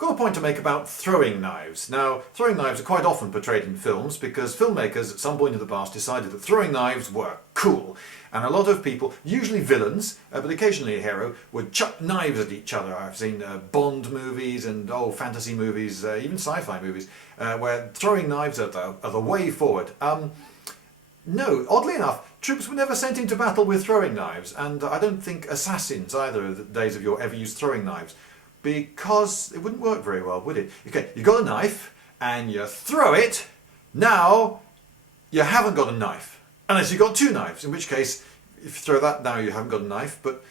got a point to make about throwing knives. Now, throwing knives are quite often portrayed in films because filmmakers at some point in the past decided that throwing knives were cool. And a lot of people, usually villains, but occasionally a hero, would chuck knives at each other. I've seen Bond movies and fantasy movies, even sci-fi movies, where throwing knives are the way forward. No, oddly enough, troops were never sent into battle with throwing knives, and I don't think assassins either of the days of yore ever used throwing knives, because it wouldn't work very well, would it? Okay, you got a knife, and you throw it, now you haven't got a knife. Unless you've got two knives, in which case, if you throw that, now you haven't got a knife, but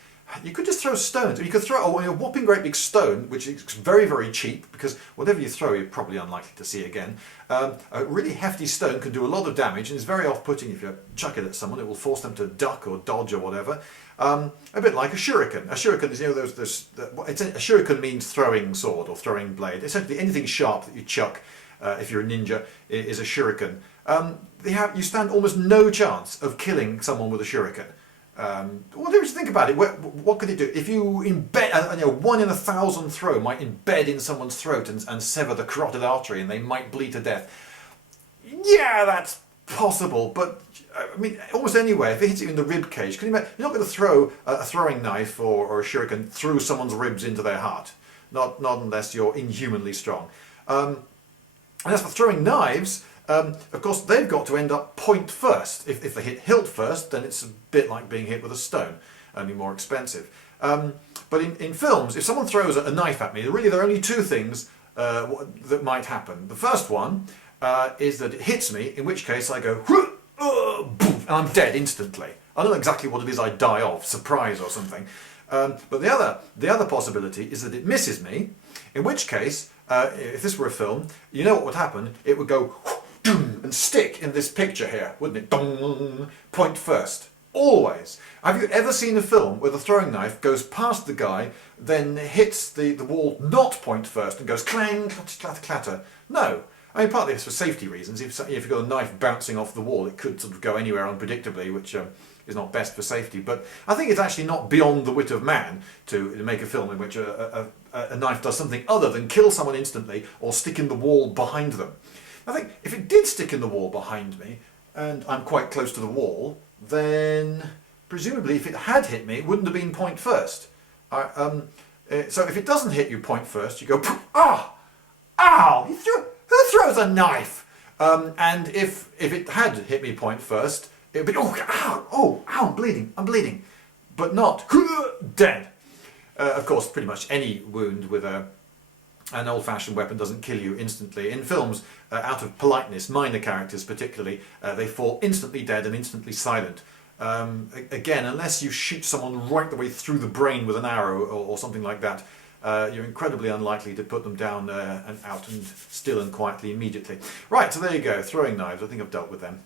you could just throw stones. You could throw a whopping great big stone, which is very, very cheap, because whatever you throw, you're probably unlikely to see again. A really hefty stone can do a lot of damage, and is very off-putting if you chuck it at someone. It will force them to duck or dodge or whatever. A bit like a shuriken. A shuriken is, a shuriken means throwing sword or throwing blade. Essentially, anything sharp that you chuck, if you're a ninja, is a shuriken. You stand almost no chance of killing someone with a shuriken. What do you think about it? What could it do? If you embed, 1 in 1,000 throw might embed in someone's throat and sever the carotid artery, and they might bleed to death. Yeah, that's possible, but I mean, almost anywhere. If it hits you in the rib cage, can you imagine? You're not going to throw a throwing knife or a shuriken through someone's ribs into their heart. Not unless you're inhumanly strong. And as for throwing knives, of course, they've got to end up point first. If they hit hilt first, then it's a bit like being hit with a stone, only more expensive. But in films, if someone throws a knife at me, there are only two things that might happen. The first one is that it hits me, in which case I go, and I'm dead instantly. I don't know exactly what it is I die of, surprise or something. But the other possibility is that it misses me, in which case, if this were a film, you know what would happen? It would go and stick in this picture here, wouldn't it? Dong, point first. Always. Have you ever seen a film where the throwing knife goes past the guy, then hits the wall not point first and goes clang, clatter, clatter? No. I mean, partly it's for safety reasons. If you've got a knife bouncing off the wall, it could sort of go anywhere unpredictably, which is not best for safety. But I think it's actually not beyond the wit of man to make a film in which a knife does something other than kill someone instantly or stick in the wall behind them. I think if it did stick in the wall behind me, and I'm quite close to the wall, then presumably if it had hit me, it wouldn't have been point first. So if it doesn't hit you point first, you go, ah, ow, who throws a knife? And if it had hit me point first, it would be, ow, I'm bleeding. But not, dead. Of course, pretty much any wound with an old-fashioned weapon doesn't kill you instantly. In films, out of politeness, minor characters particularly, they fall instantly dead and instantly silent. Again, unless you shoot someone right the way through the brain with an arrow or something like that, you're incredibly unlikely to put them down and out and still and quietly immediately. Right, so there you go, throwing knives. I think I've dealt with them.